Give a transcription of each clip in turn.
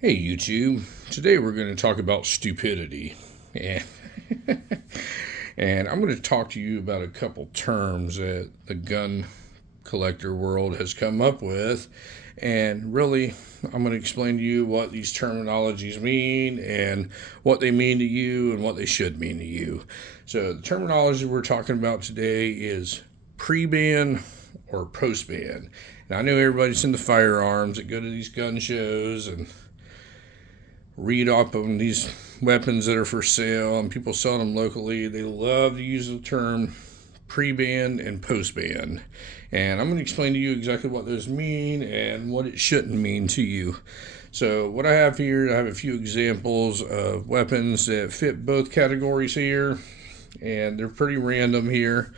Hey YouTube, today we're going to talk about stupidity. Yeah. And I'm going to talk to you about a couple terms that the gun collector world has come up with. And really, I'm going to explain to you what these terminologies mean and what they mean to you and what they should mean to you. So the terminology we're talking about today is pre-ban or post-ban. Now I know everybody's into firearms that go to these gun shows and read up on these weapons that are for sale and people selling them locally. They love to use the term pre-ban and post-ban. And I'm going to explain to you exactly what those mean and what it shouldn't mean to you. So what I have here, I have a few examples of weapons that fit both categories here. And they're pretty random here.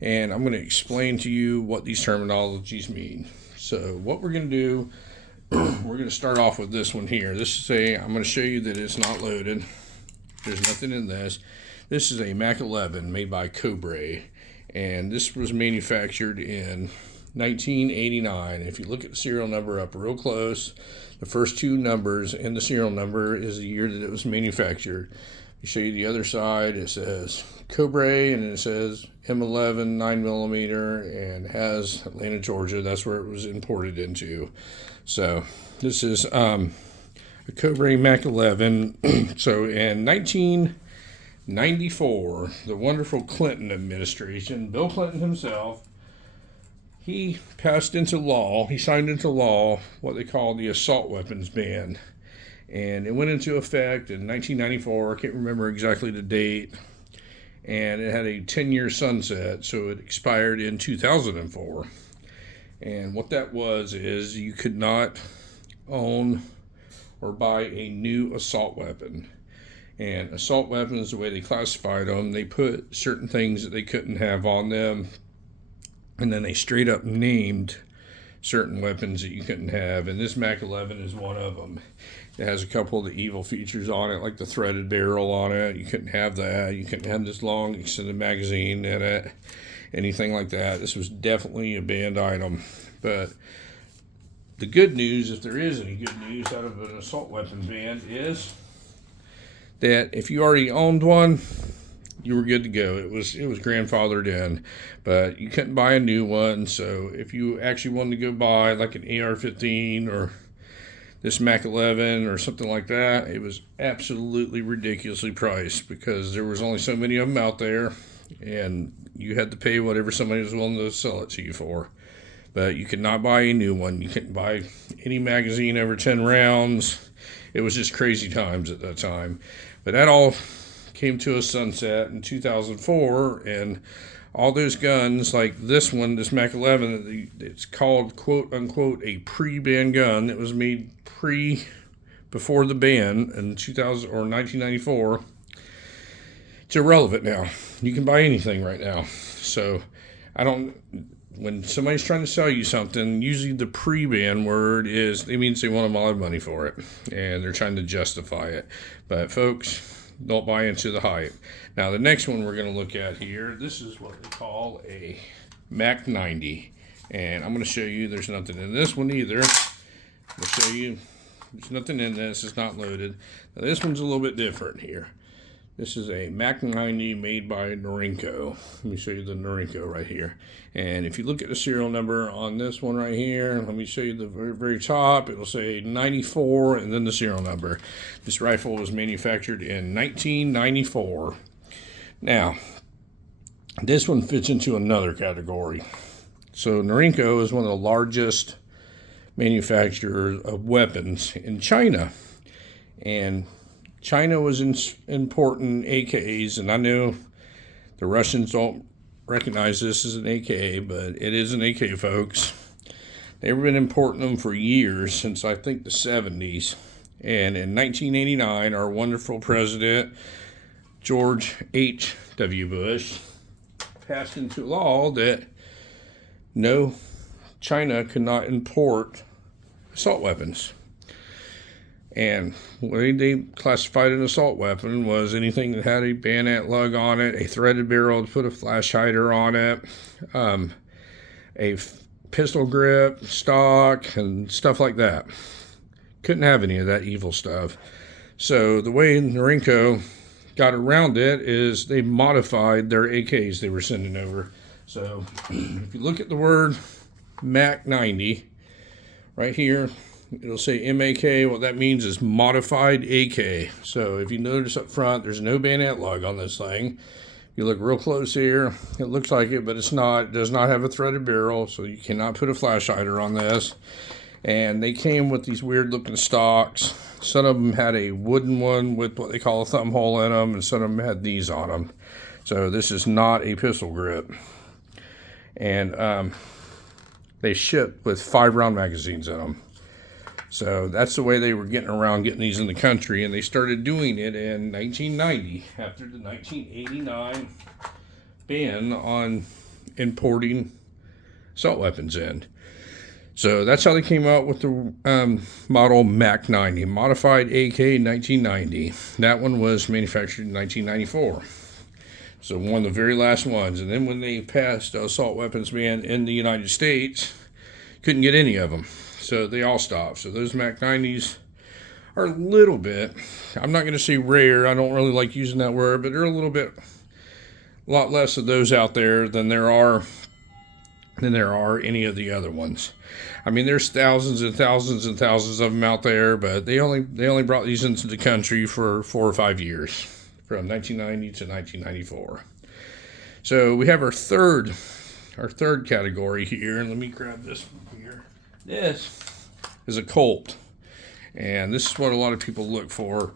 And I'm going to explain to you what these terminologies mean. So what we're going to do, we're going to start off with this one here. I'm going to show you that it's not loaded. There's nothing in this. This is a MAC11 made by Cobra, and this was manufactured in 1989. If you look at the serial number up real close, the first two numbers in the serial number is the year that it was manufactured. You show you the other side, it says Cobra, and it says M11 9mm, and has Atlanta, Georgia. That's where it was imported into. So this is a Cobra MAC11. So in 1994, the wonderful Clinton administration, Bill Clinton himself, he signed into law what they call the assault weapons ban. And it went into effect in 1994. I can't remember exactly the date. And it had a 10-year sunset, so it expired in 2004. And what that was is you could not own or buy a new assault weapon. And assault weapons, the way they classified them, they put certain things that they couldn't have on them. And then they straight up named certain weapons that you couldn't have. And this MAC11 is one of them. It has a couple of the evil features on it, like the threaded barrel on it. You couldn't have that. You couldn't have this long extended magazine in it. Anything like that. This was definitely a banned item. But the good news, if there is any good news out of an assault weapon ban, is that if you already owned one, you were good to go. It was grandfathered in, but you couldn't buy a new one. So if you actually wanted to go buy like an AR-15 or this MAC11 or something like that, it was absolutely ridiculously priced because there was only so many of them out there, and you had to pay whatever somebody was willing to sell it to you for. But you could not buy a new one. You couldn't buy any magazine over 10 rounds. It was just crazy times at that time. But that all came to a sunset in 2004, and all those guns, like this one, this MAC11, it's called quote unquote a pre-ban gun. It was made before the ban in 2000 or 1994. It's irrelevant now. You can buy anything right now. So when somebody's trying to sell you something, usually the pre-ban word it means they want a lot of money for it, and they're trying to justify it. But folks, don't buy into the hype. Now the next one we're going to look at here, this is what they call a MAC90, and I'm going to show you there's nothing in this one either. I'll show you there's nothing in this. It's not loaded. Now this one's a little bit different here. This is a MAC90 made by NORINCO. Let me show you the NORINCO right here. And if you look at the serial number on this one right here, let me show you the very, very top. It'll say 94 and then the serial number. This rifle was manufactured in 1994. Now, this one fits into another category. So NORINCO is one of the largest manufacturers of weapons in China. And China was importing AKs, and I know the Russians don't recognize this as an AK, but it is an AK, folks. They've been importing them for years, since I think the 70s. And in 1989, our wonderful president, George H.W. Bush, passed into law that no, China could not import assault weapons. And the way they classified an assault weapon was anything that had a bayonet lug on it, a threaded barrel to put a flash hider on it, a pistol grip, stock, and stuff like that. Couldn't have any of that evil stuff. So the way NORINCO got around it is they modified their AKs they were sending over. So if you look at the word MAC90 right here, it'll say MAK. What that means is modified AK. So if you notice up front, there's no bayonet lug on this thing. You look real close here, it looks like it, but it's not. It does not have a threaded barrel, so you cannot put a flash hider on this. And they came with these weird looking stocks. Some of them had a wooden one with what they call a thumb hole in them, and some of them had these on them. So this is not a pistol grip. And they ship with 5-round magazines in them. So that's the way they were getting around getting these in the country, and they started doing it in 1990 after the 1989 ban on importing assault weapons in. So that's how they came out with the model MAC90, modified AK 1990. That one was manufactured in 1994. So one of the very last ones. And then when they passed the assault weapons ban in the United States, couldn't get any of them. So they all stopped. So those MAC90s are a little bit, I'm not going to say rare, I don't really like using that word, but they're a lot less of those out there than there are any of the other ones. I mean, there's thousands and thousands and thousands of them out there, but they only brought these into the country for 4 or 5 years, from 1990 to 1994. So we have our third category here, and let me grab this one here. This is a COLT, and this is what a lot of people look for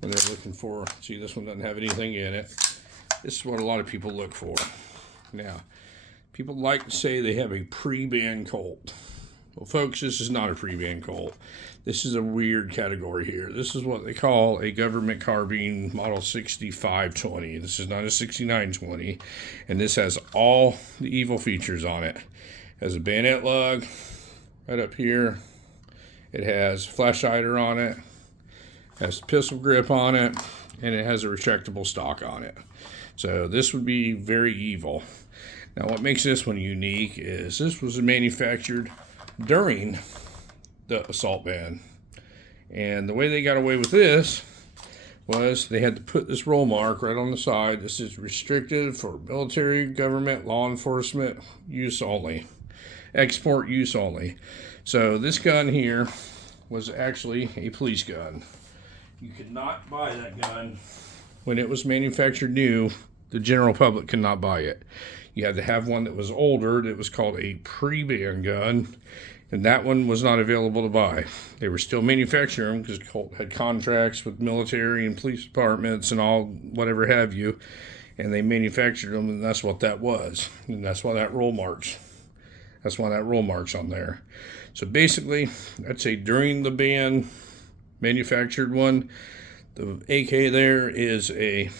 when they're looking for, see, this one doesn't have anything in it. This is what a lot of people look for. Now, people like to say they have a pre-ban COLT. Well, folks, this is not a pre-ban COLT. This is a weird category here. This is what they call a government carbine model 6520. This is not a 6920, and this has all the evil features on it. It has a bayonet lug right up here. It has flash hider on it, has pistol grip on it, and it has a retractable stock on it. So this would be very evil. Now, what makes this one unique is this was manufactured during the assault ban. And the way they got away with this was they had to put this roll mark right on the side. This is restricted for military, government, law enforcement use only. Export use only. So this gun here was actually a police gun. You could not buy that gun when it was manufactured new. The general public could not buy it. You had to have one that was older, that was called a pre-ban gun, and that one was not available to buy. They were still manufacturing because Colt had contracts with military and police departments and all whatever have you, and they manufactured them, and that's what that was. And that's why that roll marks. That's why that roll marks on there. So basically, I'd say during the ban manufactured one, the AK there is a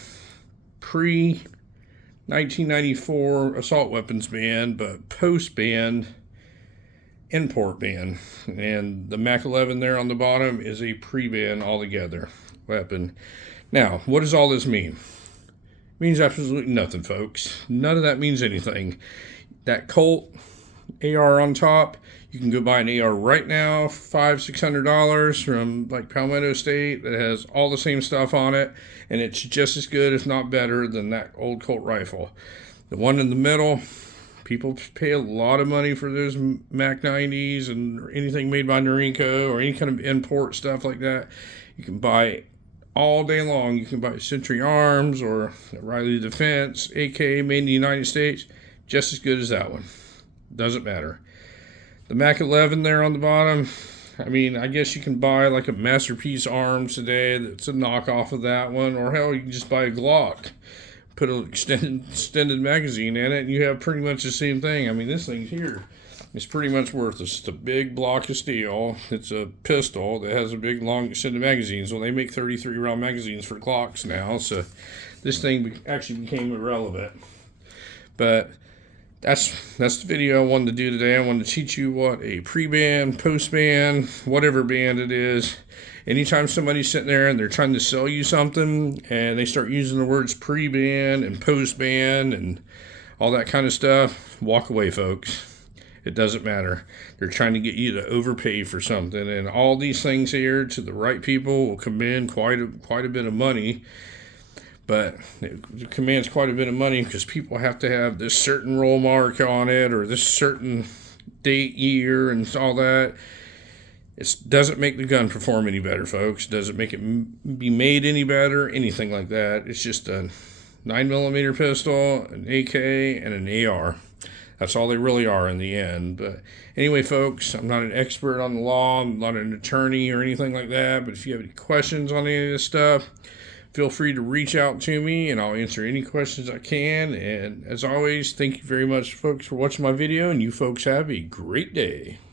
pre-1994 assault weapons ban, but post-ban import ban. And the MAC11 there on the bottom is a pre-ban altogether weapon. Now, what does all this mean? It means absolutely nothing, folks. None of that means anything. That Colt AR on top, you can go buy an AR right now, $500-$600 from like Palmetto State that has all the same stuff on it, and it's just as good, if not better, than that old Colt rifle. The one in the middle, people pay a lot of money for those MAC90s and anything made by NORINCO or any kind of import stuff like that. You can buy all day long. You can buy Century Arms or Riley Defense, AK made in the United States, just as good as that one. Doesn't matter. The MAC11 there on the bottom, I mean, I guess you can buy like a Masterpiece Arms today that's a knockoff of that one, or hell, you can just buy a Glock, put an extended magazine in it, and you have pretty much the same thing. I mean, this thing here is pretty much worthless. It's a big block of steel. It's a pistol that has a big, long extended magazine. So they make 33-round magazines for Glocks now, so this thing actually became irrelevant. But that's the video I wanted to do today. I wanted to teach you what a pre-ban, post-ban, whatever ban it is. Anytime somebody's sitting there and they're trying to sell you something and they start using the words pre-ban and post-ban and all that kind of stuff, walk away, folks. It doesn't matter. They're trying to get you to overpay for something, and all these things here to the right people will command quite a bit of money. But it commands quite a bit of money because people have to have this certain roll mark on it or this certain date, year, and all that. It doesn't make the gun perform any better, folks. It doesn't make it be made any better, anything like that. It's just a 9mm pistol, an AK, and an AR. That's all they really are in the end. But anyway, folks, I'm not an expert on the law. I'm not an attorney or anything like that. But if you have any questions on any of this stuff, feel free to reach out to me, and I'll answer any questions I can. And as always, thank you very much, folks, for watching my video. And you folks have a great day.